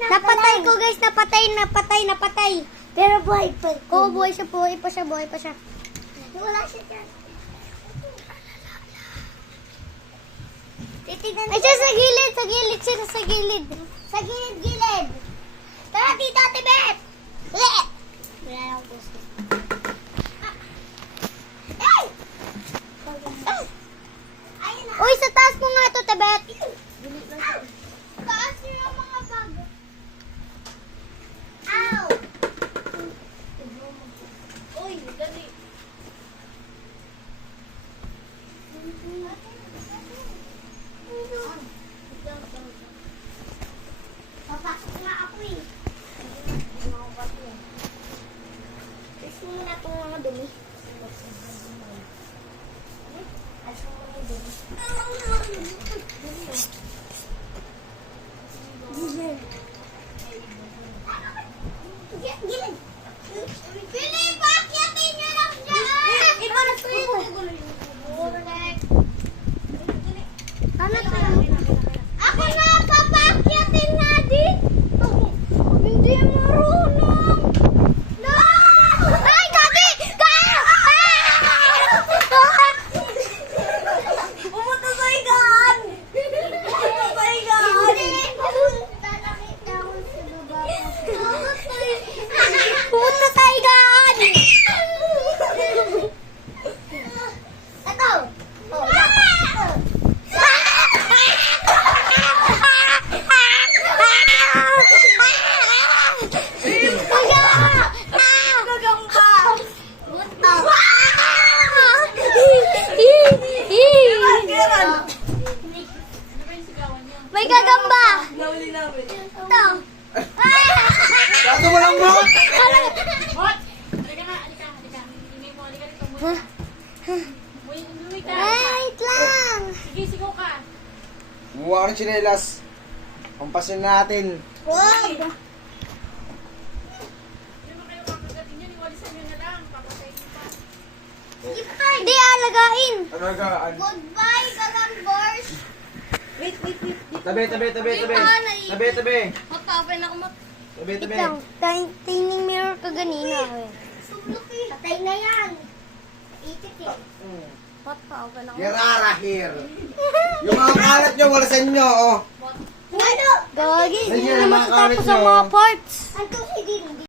Napatay ko guys, napatay. Pero buhay pa. Oo, buhay pa siya. Wala siya dyan. Titignan. Ay, siya sa gilid. Sa gilid. Tara dito, Ate Bet. Wala lang gusto. Ay! Uy, sa taas mo nga ito, Tebet. Taas niyo yung mga bag. Ow! Uy, dali. Papasok na ako eh. Gusto mo na itong mga dumi. Gilid. Pili, paakyatin nyo lang dyan. Ito na ako na, papaakyatin na dito. Hindi marunong. No! Ay, Gagi! Pumunta sa igan! Pumunta sa igan! Ito! May gagamba! Ito! Gato mo lang mo! Wait lang! Sige, sigaw ka. Buwa ka ng tsinelas. Pampasin natin. Wag! Hindi mo kayo kakagatin yun. Iwalisan nyo na lang. Papatayin nyo pa. Hindi alagain! Alagaan. Goodbye, gagambors! Tabi. Tabi. Matapen ako Wait lang, tining mirror ka ganina. Patay na yan! Itik eh. Hirara here. Yung mga kalat nyo, wala sa inyo, oh. Ano? Gagi, Ayun, hindi na mga matatapos kalat ang nyo. mga parts. Anto hindi.